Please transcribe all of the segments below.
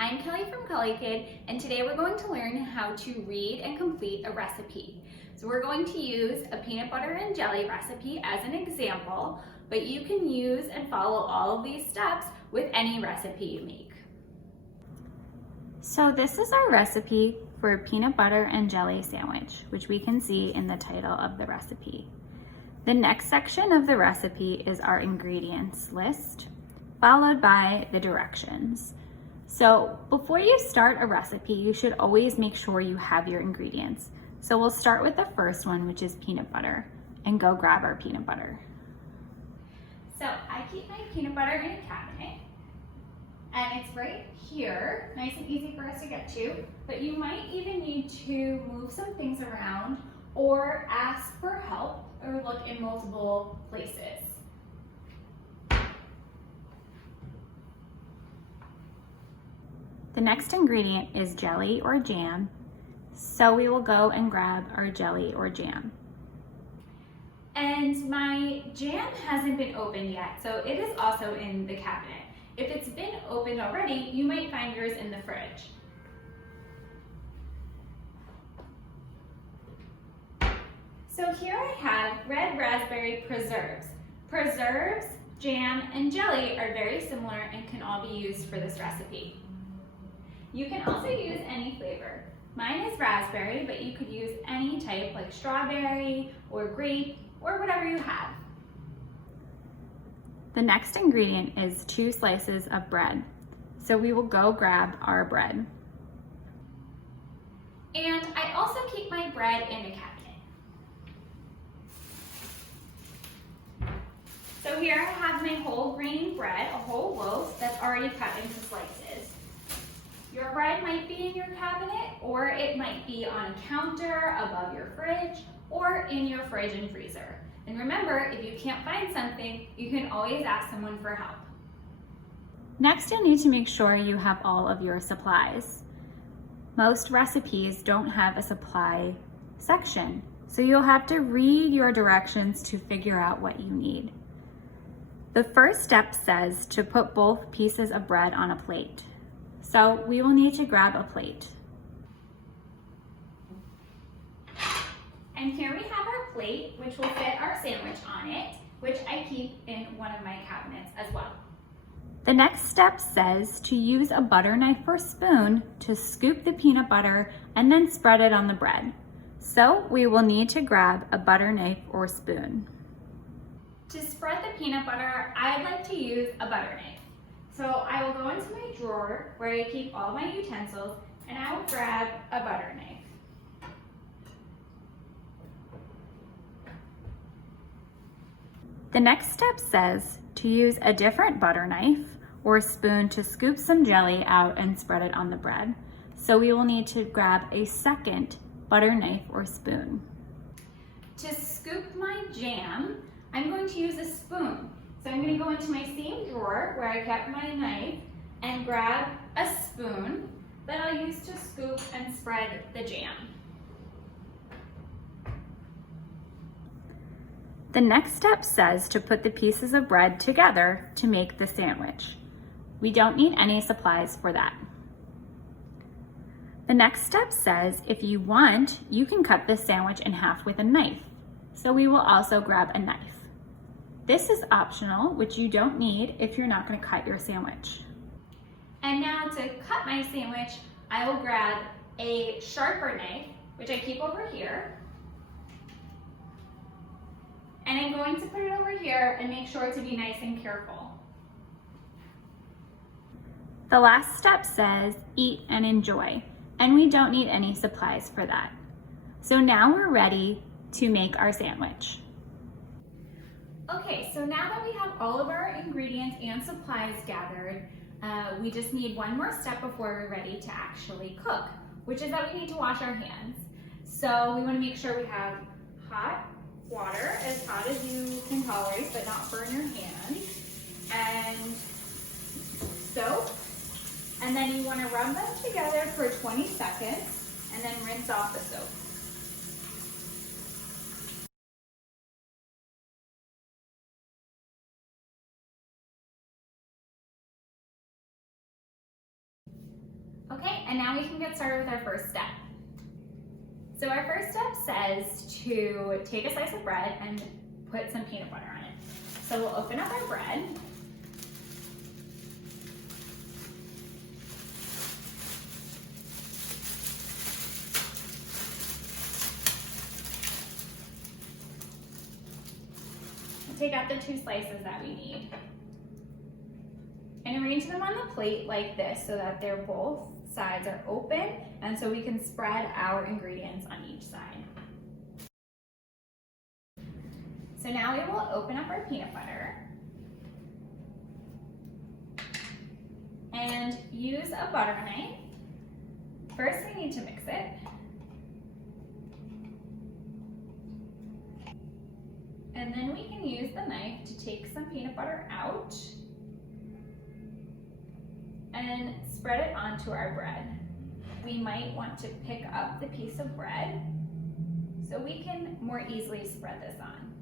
I'm Kelly from Culikid, and today we're going to learn how to read and complete a recipe. So we're going to use a peanut butter and jelly recipe as an example, but you can use and follow all of these steps with any recipe you make. So this is our recipe for a peanut butter and jelly sandwich, which we can see in the title of the recipe. The next section of the recipe is our ingredients list, followed by the directions. So before you start a recipe, you should always make sure you have your ingredients. So we'll start with the first one, which is peanut butter, and go grab our peanut butter. So I keep my peanut butter in a cabinet, and it's right here, nice and easy for us to get to, but you might even need to move some things around or ask for help or look in multiple places. The next ingredient is jelly or jam, so we will go and grab our jelly or jam. And my jam hasn't been opened yet, so it is also in the cabinet. If it's been opened already, you might find yours in the fridge. So here I have red raspberry preserves. Preserves, jam, and jelly are very similar and can all be used for this recipe. You can also use any flavor. Mine is raspberry, but you could use any type like strawberry or grape or whatever you have. The next ingredient is 2 slices of bread. So we will go grab our bread. And I also keep my bread in a cabinet. So here I have my whole grain bread, a whole loaf that's already cut into slices. Your bread might be in your cabinet, or it might be on a counter above your fridge, or in your fridge and freezer. And remember, if you can't find something, you can always ask someone for help. Next, you'll need to make sure you have all of your supplies. Most recipes don't have a supply section, so you'll have to read your directions to figure out what you need. The first step says to put both pieces of bread on a plate. So we will need to grab a plate. And here we have our plate, which will fit our sandwich on it, which I keep in one of my cabinets as well. The next step says to use a butter knife or spoon to scoop the peanut butter and then spread it on the bread. So we will need to grab a butter knife or spoon. To spread the peanut butter, I'd like to use a butter knife. So I will go into my drawer where I keep all my utensils, and I will grab a butter knife. The next step says to use a different butter knife or spoon to scoop some jelly out and spread it on the bread. So we will need to grab a second butter knife or spoon. To scoop my jam, I'm going to use a spoon. So I'm going to go into my same drawer where I kept my knife and grab a spoon that I'll use to scoop and spread the jam. The next step says to put the pieces of bread together to make the sandwich. We don't need any supplies for that. The next step says if you want, you can cut this sandwich in half with a knife. So we will also grab a knife. This is optional, which you don't need if you're not going to cut your sandwich. And now to cut my sandwich, I will grab a sharper knife, which I keep over here. And I'm going to put it over here and make sure to be nice and careful. The last step says eat and enjoy, and we don't need any supplies for that. So now we're ready to make our sandwich. Okay, so now that we have all of our ingredients and supplies gathered, we just need one more step before we're ready to actually cook, which is that we need to wash our hands. So we want to make sure we have hot water, as hot as you can tolerate, but not burn your hands, and soap, and then you want to rub them together for 20 seconds, and then rinse off the soap. Okay, and now we can get started with our first step. So our first step says to take a slice of bread and put some peanut butter on it. So we'll open up our bread. Take out the 2 slices that we need and arrange them on the plate like this so that they're both sides are open and so we can spread our ingredients on each side. So now we will open up our peanut butter and use a butter knife. First we need to mix it. And then we can use the knife to take some peanut butter out and spread it onto our bread. We might want to pick up the piece of bread so we can more easily spread this on.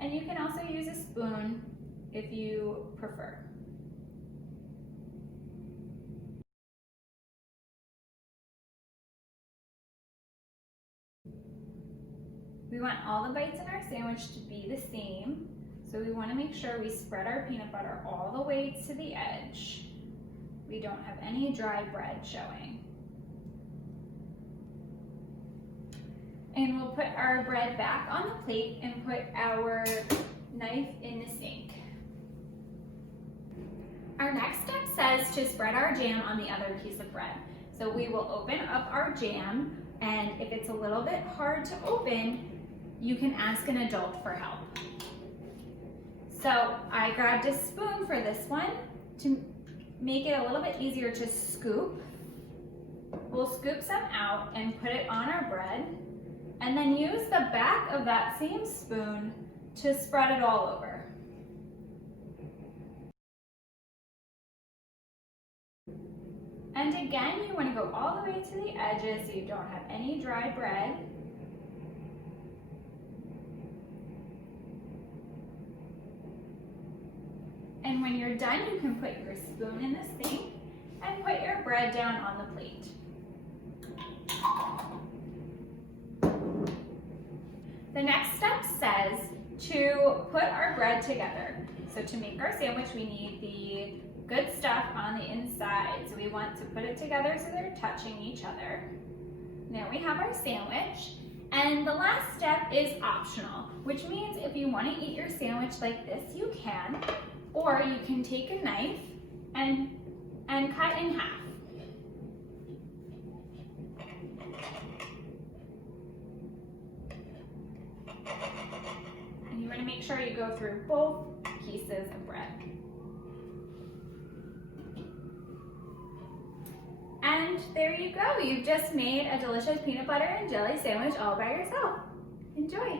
And you can also use a spoon if you prefer. We want all the bites in our sandwich to be the same, so we want to make sure we spread our peanut butter all the way to the edge. We don't have any dry bread showing. And we'll put our bread back on the plate and put our knife in the sink. Our next step says to spread our jam on the other piece of bread. So we will open up our jam, and if it's a little bit hard to open, you can ask an adult for help. So I grabbed a spoon for this one to make it a little bit easier to scoop. We'll scoop some out and put it on our bread, and then use the back of that same spoon to spread it all over. And again, you want to go all the way to the edges so you don't have any dry bread. And when you're done, you can put your spoon in the sink and put your bread down on the plate. The next step says to put our bread together. So to make our sandwich, we need the good stuff on the inside. So we want to put it together so they're touching each other. There we have our sandwich. And the last step is optional, which means if you want to eat your sandwich like this, you can. Or you can take a knife and cut in half. And you want to make sure you go through both pieces of bread. And there you go. You've just made a delicious peanut butter and jelly sandwich all by yourself. Enjoy.